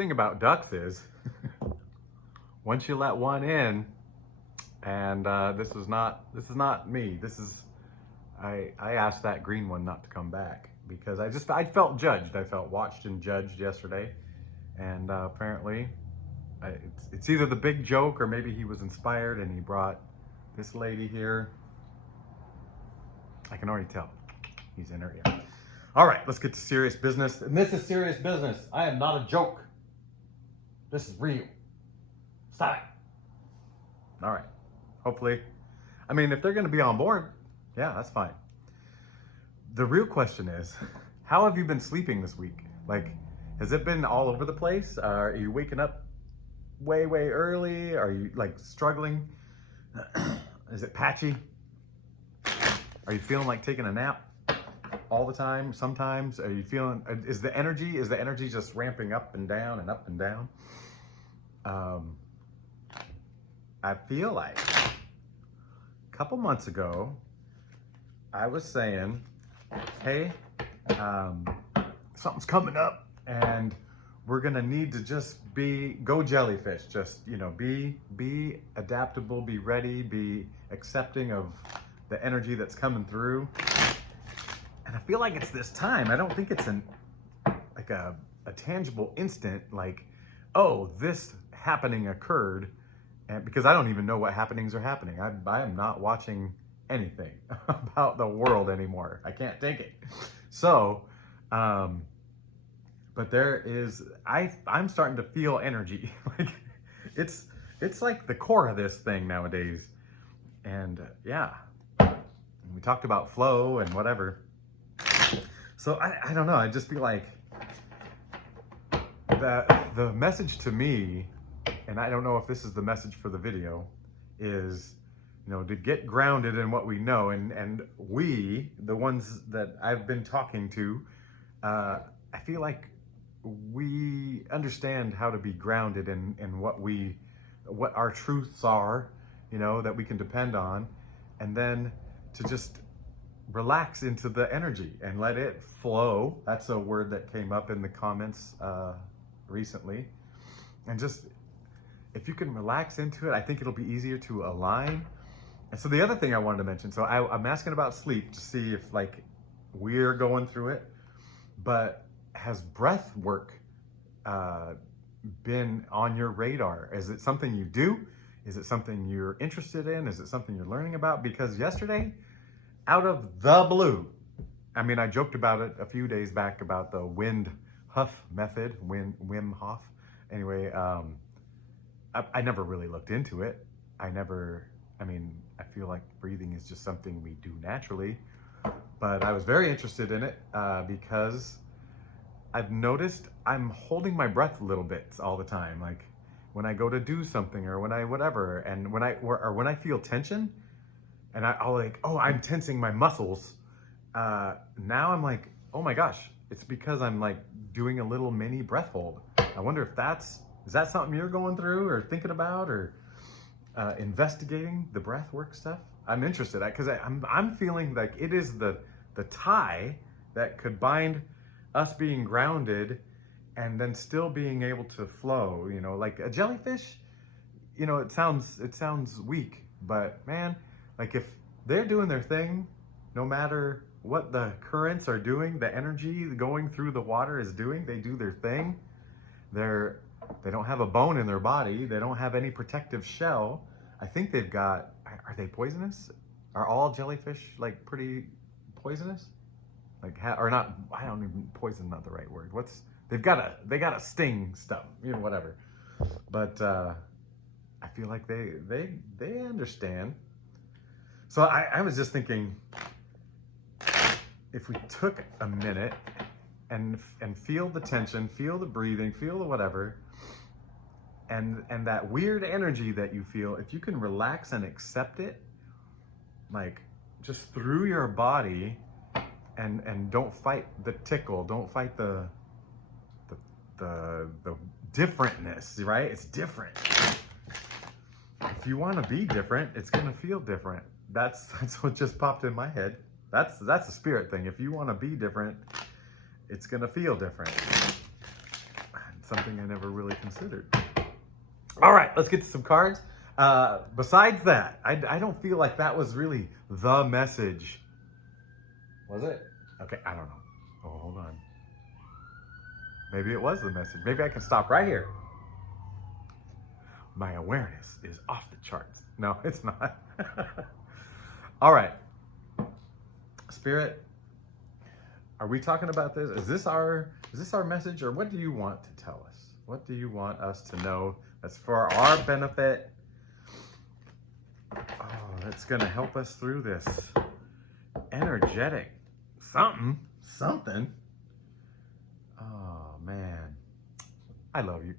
thing about ducks is, once you let one in, and this is not me. I asked that green one not to come back because I felt judged. I felt watched and judged yesterday, and apparently, it's either the big joke or maybe he was inspired and he brought this lady here. I can already tell he's in her ear. All right, let's get to serious business. And this is serious business. I am not a joke. This is real. Stop it. All right. Hopefully, I mean, if they're going to be on board, yeah, that's fine. The real question is, how have you been sleeping this week? Like, has it been all over the place? Are you waking up way early? Are you like struggling? Is it patchy? Are you feeling like taking a nap all the time? Sometimes? Are you feeling, is the energy just ramping up and down and up and down? I feel like a couple months ago, I was saying, hey, something's coming up and we're gonna need to just go jellyfish. Just, be adaptable, be ready, be accepting of the energy that's coming through. And I feel like it's this time. I don't think it's like a tangible instant, like, oh, this happening occurred. And because I don't even know what happenings are happening. I am not watching anything about the world anymore. I can't take it. So, but there is, I'm starting to feel energy. Like it's like the core of this thing nowadays. And yeah, we talked about flow and whatever. So I don't know. I just feel like the message to me, and I don't know if this is the message for the video, is, to get grounded in what we know. And we, the ones that I've been talking to, I feel like we understand how to be grounded in what our truths are, that we can depend on, and then to just relax into the energy and let it flow. That's a word that came up in the comments recently. And just, if you can relax into it, I think it'll be easier to align. And so the other thing I wanted to mention, so I'm asking about sleep to see if like we're going through it, but has breath work been on your radar? Is it something you do? Is it something you're interested in? Is it something you're learning about? Because yesterday, out of the blue, I mean, I joked about it a few days back about the wind huff method, Wim Hof. Anyway, I never really looked into it. I feel like breathing is just something we do naturally, but I was very interested in it because I've noticed I'm holding my breath a little bit all the time. Like when I go to do something or when I whatever, and when I feel tension, and I'll like, oh, I'm tensing my muscles. Now I'm like, oh my gosh, it's because I'm like doing a little mini breath hold. I wonder if is that something you're going through or thinking about or investigating the breath work stuff? I'm interested because I'm feeling like it is the tie that could bind us being grounded and then still being able to flow, like a jellyfish, it sounds weak, but man, like if they're doing their thing, no matter what the currents are doing, the energy going through the water is doing, they do their thing. They don't have a bone in their body. They don't have any protective shell. I think they've got, are they poisonous? Are all jellyfish like pretty poisonous? Like, or not, I don't even, poison, not the right word. They got a sting stuff, whatever. But I feel like they understand. So I was just thinking, if we took a minute and feel the tension, feel the breathing, feel the whatever, and that weird energy that you feel, if you can relax and accept it, like just through your body, and don't fight the tickle, don't fight the differentness, right? It's different. If you want to be different, it's gonna feel different. That's what just popped in my head. That's a spirit thing. If you want to be different, it's gonna feel different. something I never really considered. All right, let's get to some cards. Besides that, I don't feel like that was really the message. Was it? Okay, I don't know. Oh, hold on. Maybe it was the message. Maybe I can stop right here. My awareness is off the charts. No, it's not. All right. Spirit, are we talking about this? Is this our message, or what do you want to tell us? What do you want us to know that's for our benefit? Oh, that's going to help us through this energetic something. Oh, man. I love you.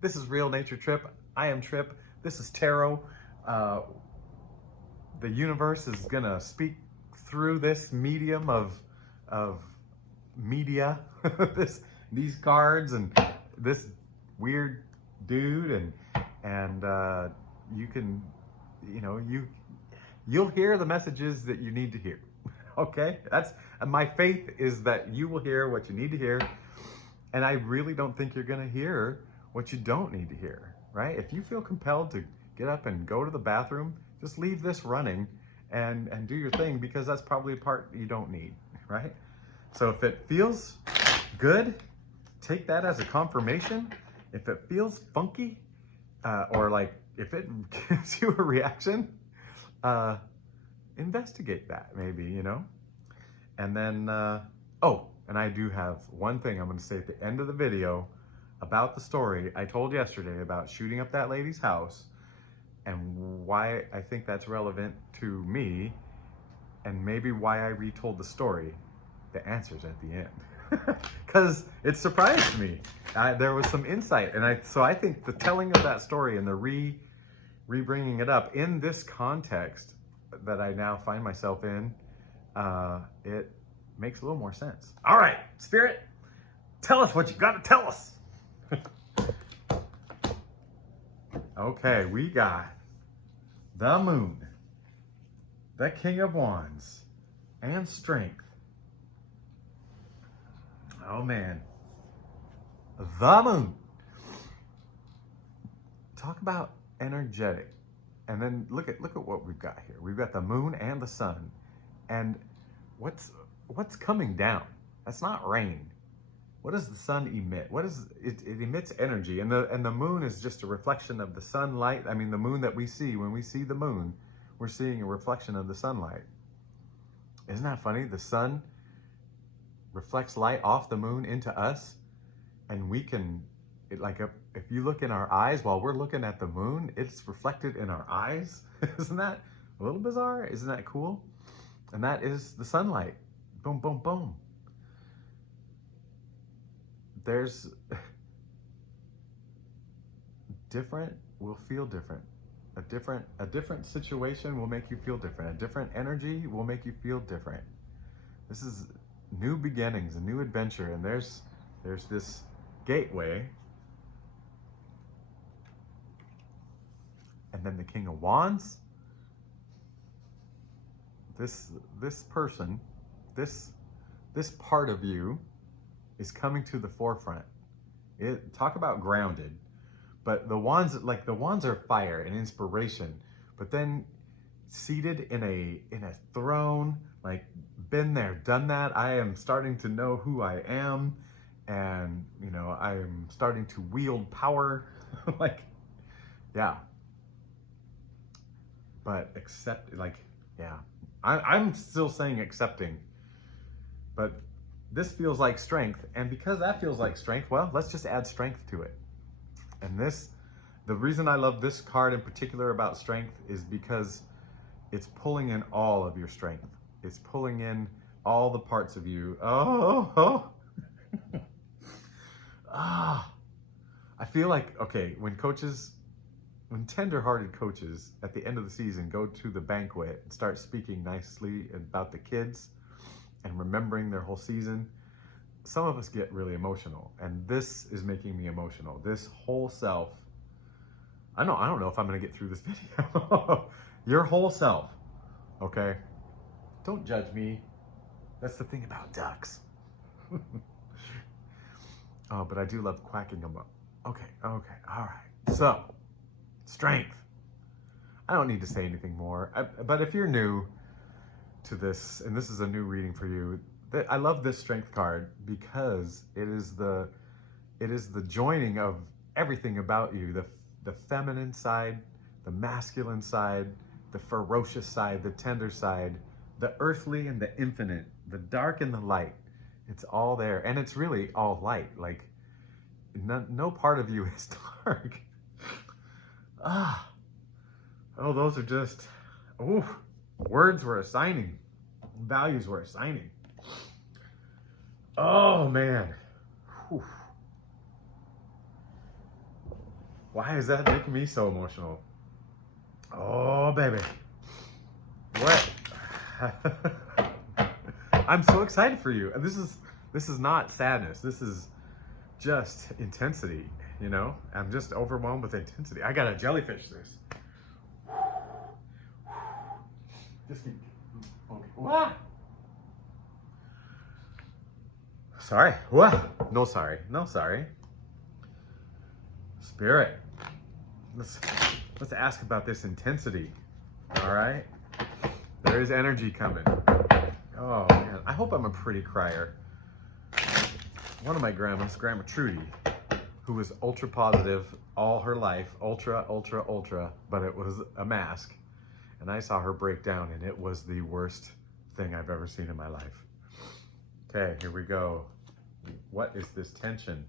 This is Real Nature Trip. I am Trip. This is Tarot. The universe is going to speak through this medium of media, these cards and this weird dude, and you can, you'll hear the messages that you need to hear. Okay, that's my faith, is that you will hear what you need to hear, and I really don't think you're going to hear what you don't need to hear. Right? If you feel compelled to get up and go to the bathroom, just leave this running and do your thing, because that's probably a part you don't need. Right? So if it feels good, take that as a confirmation. If it feels funky, or like if it gives you a reaction, investigate that maybe, And then, and I do have one thing I'm going to say at the end of the video about the story I told yesterday about shooting up that lady's house, and why I think that's relevant to me, and maybe why I retold the story. The answer's at the end, because it surprised me. There was some insight, and I think the telling of that story and the re-bringing it up in this context that I now find myself in, it makes a little more sense. All right, Spirit, tell us what you got to tell us. Okay, we got the Moon, the King of Wands, and Strength. Oh man, the Moon. Talk about energetic, and then look at what we've got here. We've got the Moon and the Sun, and what's coming down? That's not rain. What does the sun emit? It emits energy, and the moon is just a reflection of the sunlight. I mean, the moon that we see, when we see the moon, we're seeing a reflection of the sunlight. Isn't that funny? The sun reflects light off the moon into us, and we can, if you look in our eyes while we're looking at the moon, it's reflected in our eyes. Isn't that a little bizarre? Isn't that cool? And that is the sunlight. Boom, boom, boom. There's different will feel different. A different situation will make you feel different. A different energy will make you feel different. This is new beginnings, a new adventure, and there's this gateway. And then the King of Wands. This person, this part of you is coming to the forefront. Talk about grounded. But the wands are fire and inspiration. But then seated in a throne, like been there, done that. I am starting to know who I am, and I am starting to wield power. Yeah. But I'm still saying accepting. But this feels like strength, and because that feels like strength, well, let's just add strength to it. And the reason I love this card in particular about strength is because it's pulling in all of your strength. It's pulling in all the parts of you. I feel like, okay, when tender-hearted coaches at the end of the season go to the banquet and start speaking nicely about the kids and remembering their whole season, some of us get really emotional, and this is making me emotional. This whole self, I don't know if I'm gonna get through this video. Your whole self, okay? Don't judge me. That's the thing about ducks. Oh, but I do love quacking them up. Okay, all right. So, strength. I don't need to say anything more. But if you're new to this, and this is a new reading for you, I love this strength card because it is the joining of everything about you, the feminine side, the masculine side, the ferocious side, the tender side, the earthly and the infinite, the dark and the light. It's all there, and it's really all light. Like no part of you is dark. Oh, those are just words we're assigning, values we're assigning. Oh man. Whew. Why is that making me so emotional? Oh, baby. What? I'm so excited for you. And this is not sadness. This is just intensity, you know? I'm just overwhelmed with intensity. I gotta jellyfish this. Just keep, okay. What? Sorry. What? No sorry. No sorry. Spirit. Let's ask about this intensity. All right? There is energy coming. Oh man, I hope I'm a pretty crier. One of my grandmas, Grandma Trudy, who was ultra positive all her life, ultra, but it was a mask. And I saw her break down, and it was the worst thing I've ever seen in my life. Okay, here we go. What is this tension?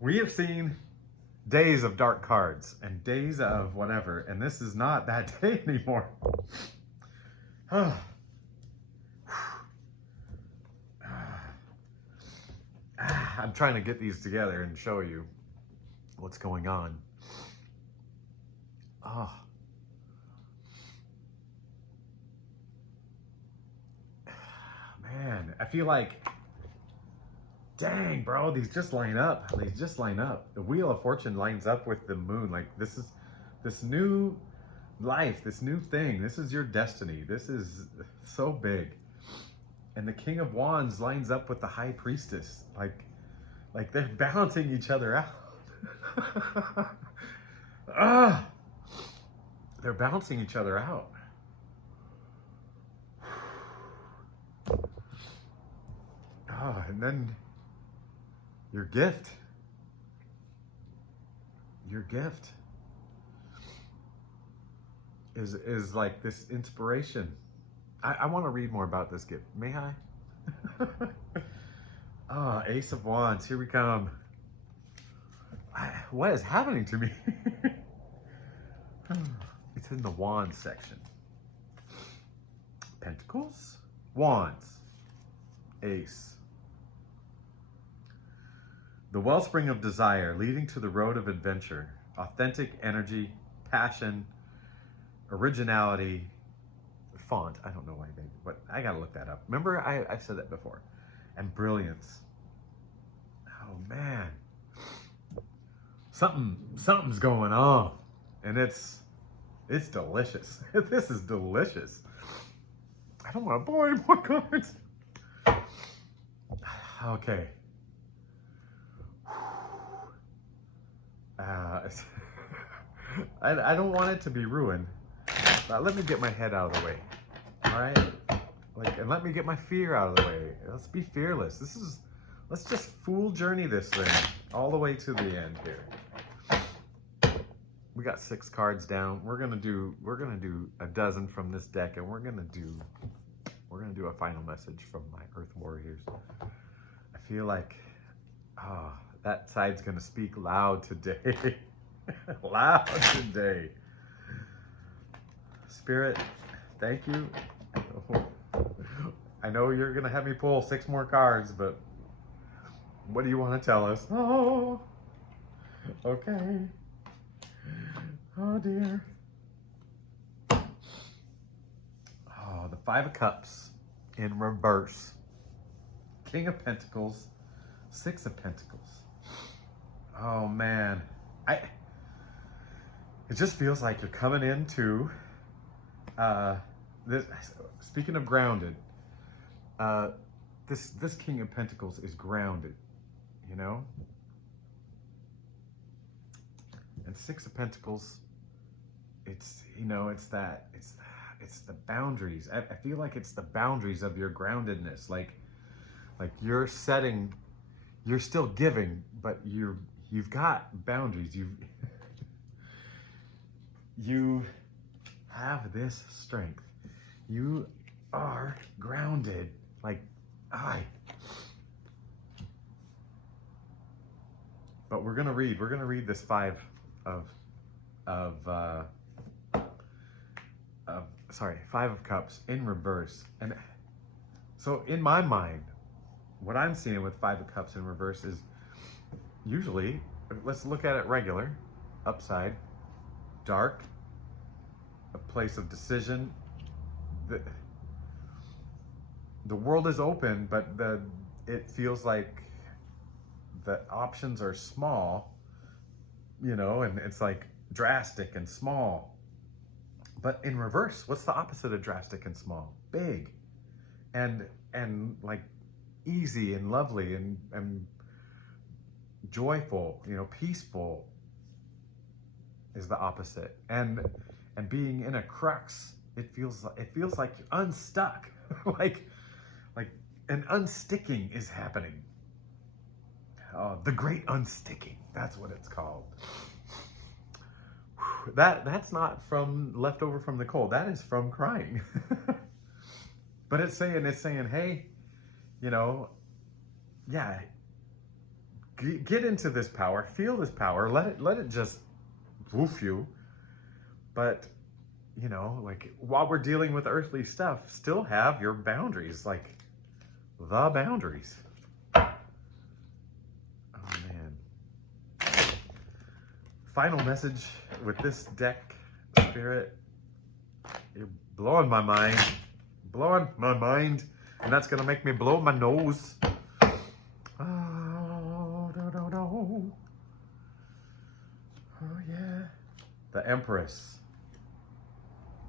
We have seen days of dark cards and days of whatever, and this is not that day anymore. I'm trying to get these together and show you what's going on. Oh. Man, I feel like, dang, bro, these just line up. They just line up. The Wheel of Fortune lines up with the moon. Like, this is this new life, this new thing. This is your destiny. This is so big. And the King of Wands lines up with the High Priestess. Like they're balancing each other out. They're balancing each other out. And then your gift is like this inspiration. I want to read more about this gift. May I? Ace of Wands, here we come. What is happening to me? It's in the Wands section. Pentacles, Wands, Ace. The wellspring of desire leading to the road of adventure, authentic energy, passion, originality, font. I don't know why but I gotta look that up. Remember, I've said that before. And brilliance. Oh man. Something's going on. And it's delicious. This is delicious. I don't want to bore any more cards. Okay. I don't want it to be ruined. Let me get my head out of the way. All right? And let me get my fear out of the way. Let's be fearless. Let's just fool journey this thing all the way to the end here. We got 6 cards down. We're gonna do a dozen from this deck, and we're gonna do a final message from my Earth Warriors. I feel like that side's gonna speak loud today. Loud today. Spirit, thank you. I know you're gonna have me pull 6 more cards, but what do you want to tell us? Oh, okay. Oh dear. Oh, the 5 of Cups in reverse. King of Pentacles, 6 of Pentacles. Oh man, it just feels like you're coming into this. Speaking of grounded, this King of Pentacles is grounded, you know? And Six of Pentacles, it's, you know, it's the boundaries. I feel like it's the boundaries of your groundedness. Like you're setting, you're still giving, but you've got boundaries. You have this strength. You are grounded. But we're gonna read this five of Cups in reverse. And so in my mind, what I'm seeing with Five of Cups in reverse is usually, let's look at it regular, upside, dark, a place of decision. The world is open, but it feels like the options are small, you know, and it's like drastic and small. But in reverse, what's the opposite of drastic and small? Big and like easy and lovely and joyful, you know, peaceful is the opposite. And being in a crux, it feels like you're unstuck. like an unsticking is happening. The great unsticking, that's what it's called. That's not from leftover from the cold. That is from crying. But it's saying, hey, you know, yeah, get into this power, feel this power, let it just woof you. But, you know, like while we're dealing with earthly stuff, still have your boundaries, like the boundaries. Oh man. Final message with this deck, Spirit. You're blowing my mind. And that's gonna make me blow my nose. Oh, no. Oh yeah. The Empress,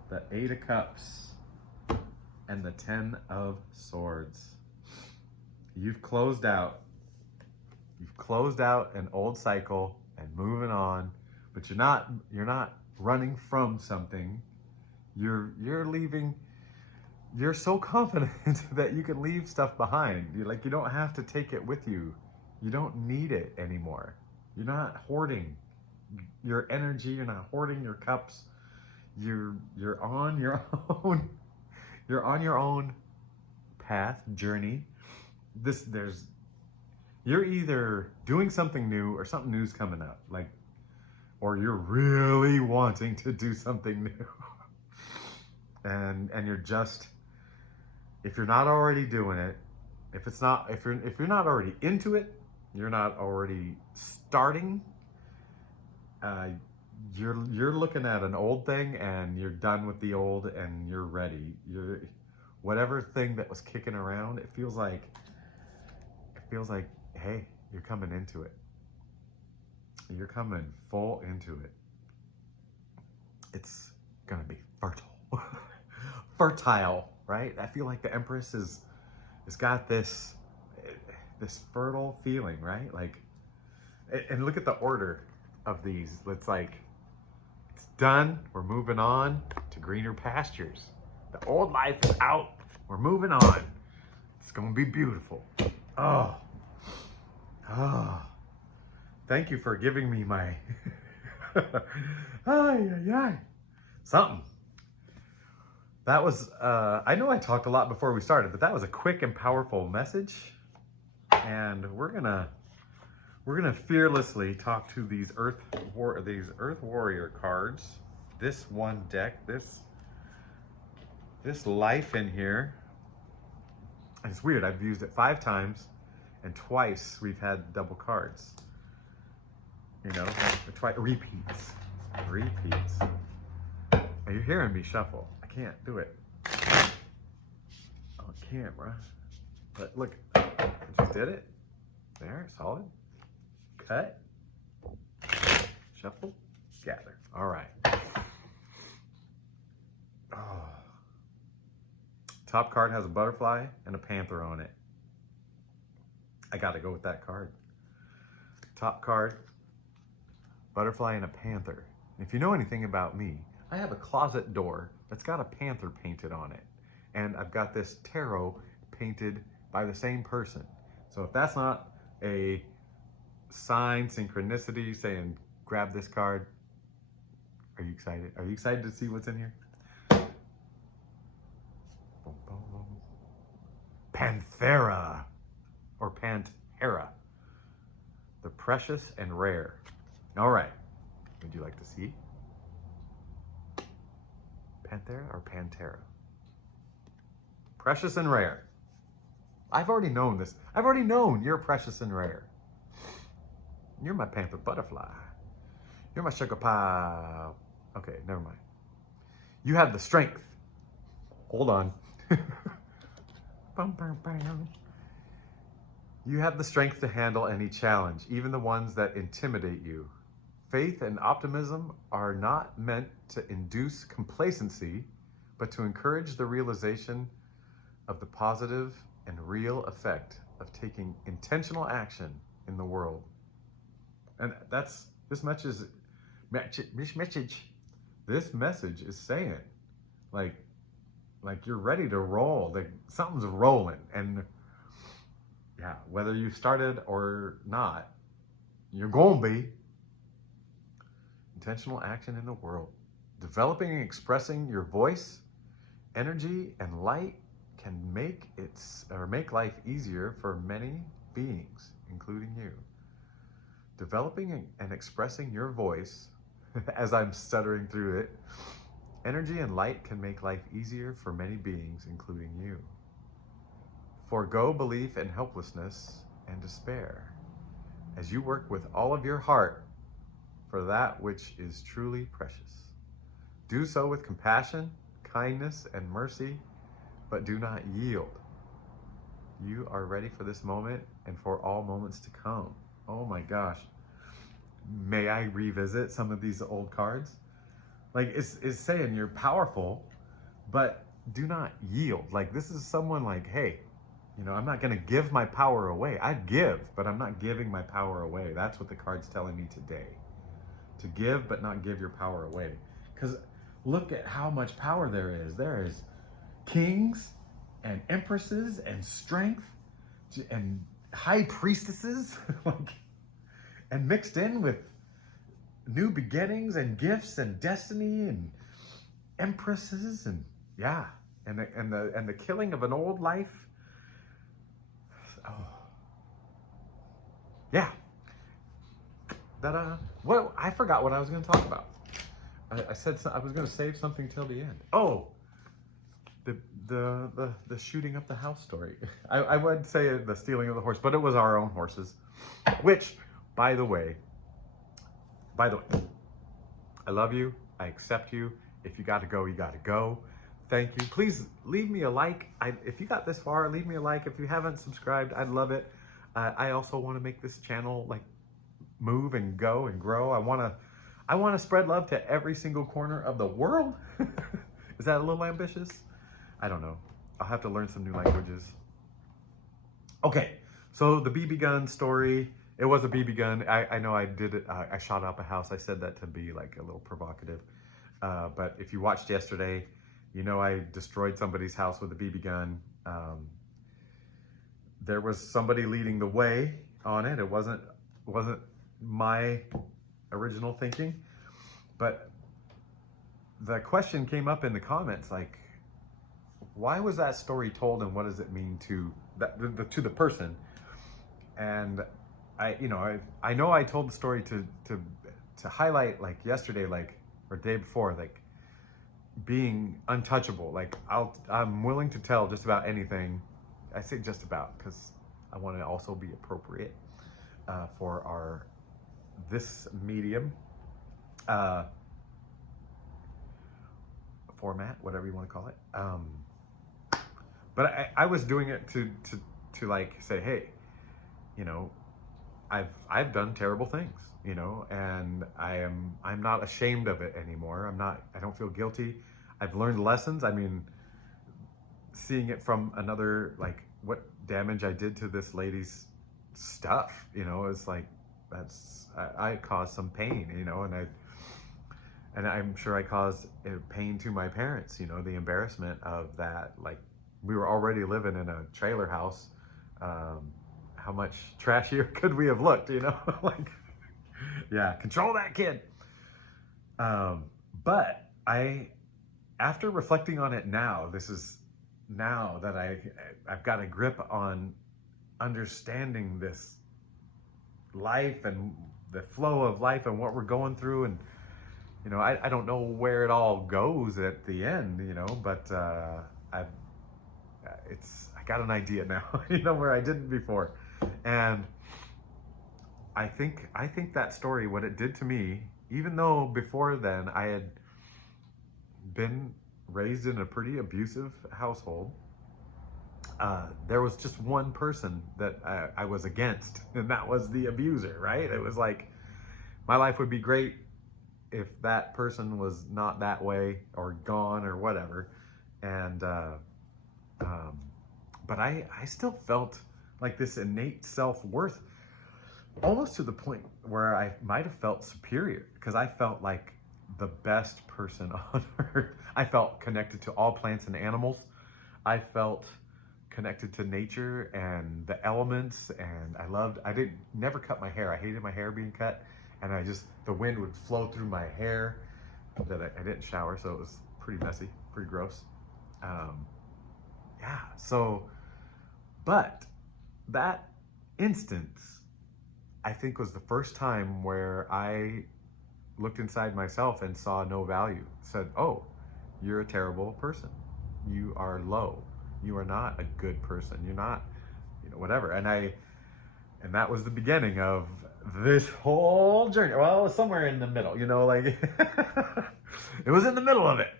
the Eight of Cups, and the Ten of Swords. You've closed out an old cycle and moving on, but you're not running from something. You're leaving. You're so confident that you can leave stuff behind. You don't have to take it with you. You don't need it anymore. You're not hoarding your energy. You're not hoarding your cups. You're on your own. You're on your own path, journey. You're either doing something new or something new's coming up, or you're really wanting to do something new. And you're just, if you're not already doing it, if you're not already into it, you're not already starting, you're looking at an old thing and you're done with the old and you're ready. Whatever thing that was kicking around, it feels like, hey, you're coming into it. You're coming full into it. It's gonna be fertile. Fertile, right? I feel like the Empress has got this fertile feeling, right? And look at the order of these. It's done. We're moving on to greener pastures. The old life is out. We're moving on. It's gonna be beautiful. Oh. Thank you for giving me my something. That was, I know I talked a lot before we started, but that was a quick and powerful message. And we're gonna fearlessly talk to these Earth Warrior cards. This one deck, this life in here. And it's weird, I've used it 5 times, and twice we've had double cards. You know, repeats. Now you're hearing me shuffle. I can't do it on camera. But look, I just did it. There, solid. Cut. Shuffle. Gather. All right. Oh. Top card has a butterfly and a panther on it. I got to go with that card. Top card, butterfly and a panther. If you know anything about me, I have a closet door that's got a panther painted on it. And I've got this tarot painted by the same person. So if that's not a sign, synchronicity, saying grab this card, are you excited? Are you excited to see what's in here? Panthera, or Panthera, the precious and rare. All right, would you like to see? Panthera or Pantera? Precious and rare. I've already known this. I've already known you're precious and rare. You're my panther butterfly. You're my sugar pie. Okay, never mind. You have the strength. Hold on. You have the strength to handle any challenge, even the ones that intimidate you. Faith and optimism are not meant to induce complacency, but to encourage the realization of the positive and real effect of taking intentional action in the world. And that's this message is saying, like you're ready to roll, like something's rolling. And yeah, whether you started or not, you're gonna be. Intentional action in the world. Developing and expressing your voice, energy, and light can make life easier for many beings, including you. Developing and expressing your voice, as I'm stuttering through it, energy and light can make life easier for many beings, including you. Forgo belief in helplessness and despair as you work with all of your heart for that which is truly precious. Do so with compassion, kindness, and mercy, but do not yield. You are ready for this moment and for all moments to come. Oh my gosh. May I revisit some of these old cards? Like it's saying you're powerful, but do not yield. Like this is someone like, hey, you know, I'm not going to give my power away. I give, but I'm not giving my power away. That's what the card's telling me today. To give, but not give your power away. Because look at how much power there is. There is kings and empresses and strength and high priestesses, like, and mixed in with new beginnings and gifts and destiny and empresses and yeah, and the killing of an old life. Oh, yeah. Well, I forgot what I was going to talk about. I said I was going to save something till the end. Oh, the shooting up the house story. I would say the stealing of the horse, but it was our own horses. Which, by the way, I love you. I accept you. If you got to go, you got to go. Thank you. Please leave me a like. If you got this far, leave me a like. If you haven't subscribed, I'd love it. I also want to make this channel like move and go and grow. I want to spread love to every single corner of the world. Is that a little ambitious? I don't know. I'll have to learn some new languages. Okay, so the BB gun story. It was a BB gun. I know I did it. I shot up a house. I said that to be like a little provocative. But if you watched yesterday, you know I destroyed somebody's house with a BB gun. There was somebody leading the way on it. It wasn't my original thinking, but the question came up in the comments, like, why was that story told and what does it mean to the person? And I know I told the story to highlight, like yesterday, like, or day before, like being untouchable. Like I'm willing to tell just about anything. I say just about because I want to also be appropriate for this medium format, whatever you want to call it. But I was doing it to like say, hey, you know, I've done terrible things, you know, and I'm not ashamed of it anymore. I don't feel guilty. I've learned lessons. I mean, seeing it from another, like what damage I did to this lady's stuff, it's like, I caused some pain, and I'm sure I caused pain to my parents, the embarrassment of that. Like, we were already living in a trailer house. How much trashier could we have looked, like, yeah, control that kid. But after reflecting on it now, now that I've got a grip on understanding this life and the flow of life and what we're going through, and I don't know where it all goes at the end, but I got an idea now, where I didn't before. And I think that story, what it did to me, even though before then I had been raised in a pretty abusive household, there was just one person that I was against, and that was the abuser, right? It was like, my life would be great if that person was not that way or gone or whatever. And but I still felt like this innate self-worth, almost to the point where I might have felt superior, because I felt like the best person on earth. I felt connected to all plants and animals. I felt connected to nature and the elements, and I never cut my hair. I hated my hair being cut, and the wind would flow through my hair. That I didn't shower, so it was pretty messy, pretty gross. Yeah, so, but that instance, I think, was the first time where I looked inside myself and saw no value. Said, oh, you're a terrible person. You are low. You are not a good person. You're not, whatever. And that was the beginning of this whole journey. Well, it was somewhere in the middle, like, it was in the middle of it.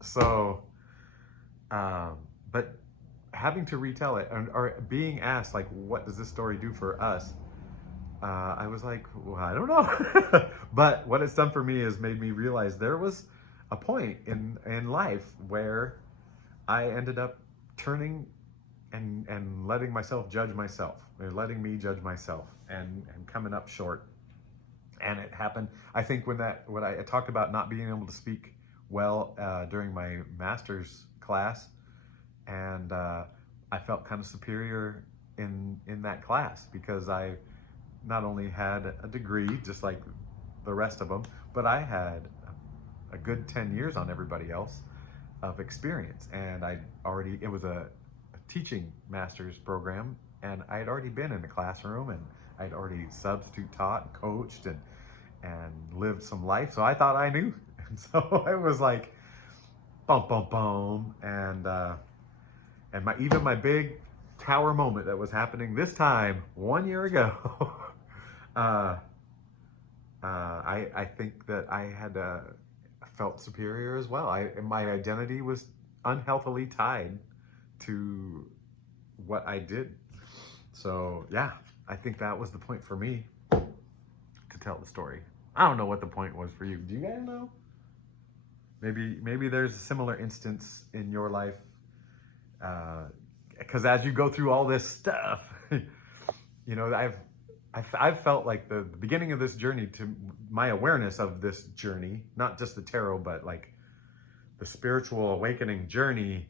So, but having to retell it, or being asked, like, what does this story do for us? I was like, well, I don't know. But what it's done for me is made me realize there was a point in life where I ended up turning and letting myself judge myself, or letting me judge myself, and coming up short. And it happened, I think, when I talked about not being able to speak well during my master's class, and I felt kind of superior in that class, because I not only had a degree just like the rest of them, but I had a good 10 years on everybody else of experience. And it was a teaching master's program, and I had already been in the classroom, and I'd already substitute taught and coached and lived some life. So I thought I knew. And so I was like, bum, bum, bum. And even my big tower moment that was happening this time 1 year ago, I think that I had felt superior as well. My identity was unhealthily tied to what I did. So yeah, I think that was the point for me to tell the story. I don't know what the point was for you. Do you guys know? Maybe there's a similar instance in your life, because as you go through all this stuff, I've felt like the beginning of this journey, to my awareness of this journey, not just the tarot, but like the spiritual awakening journey,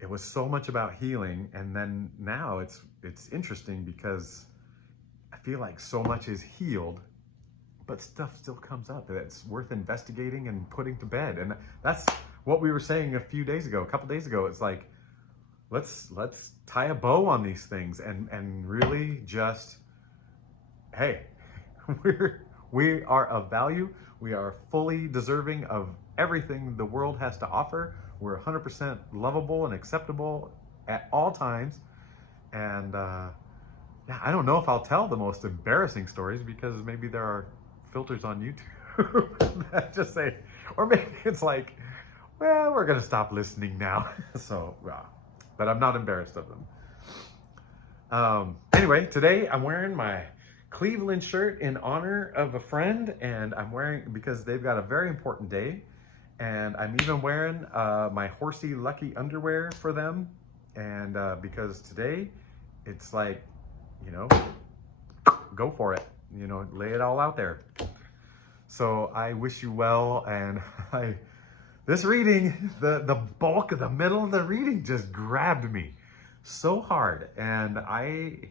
it was so much about healing. And then now it's interesting, because I feel like so much is healed, but stuff still comes up that's worth investigating and putting to bed. And that's what we were saying a couple days ago. It's like, let's tie a bow on these things and really just, hey, we are of value. We are fully deserving of everything the world has to offer. We're 100% lovable and acceptable at all times. And yeah, I don't know if I'll tell the most embarrassing stories, because maybe there are filters on YouTube that just say, or maybe it's like, well, we're gonna stop listening now. So, but I'm not embarrassed of them. Anyway, today I'm wearing my Cleveland shirt in honor of a friend, and I'm wearing because they've got a very important day, and I'm even wearing my Horsey Lucky underwear for them, and because today it's like you know, go for it. You know, lay it all out there. So I wish you well, and this reading, the bulk of the middle of the reading just grabbed me so hard, and I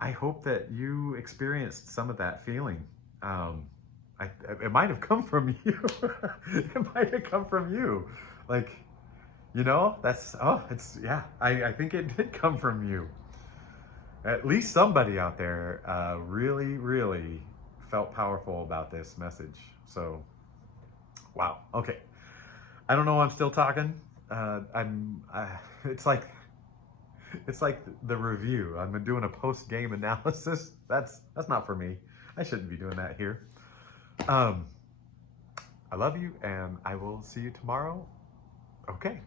hope that you experienced some of that feeling. It might have come from you. It might have come from you. Like, you know, yeah, I think it did come from you. At least somebody out there really, really felt powerful about this message. So, wow. Okay. I don't know why I'm still talking. It's like the review. I'm doing a post-game analysis. That's not for me. I shouldn't be doing that here. I love you, and I will see you tomorrow. Okay.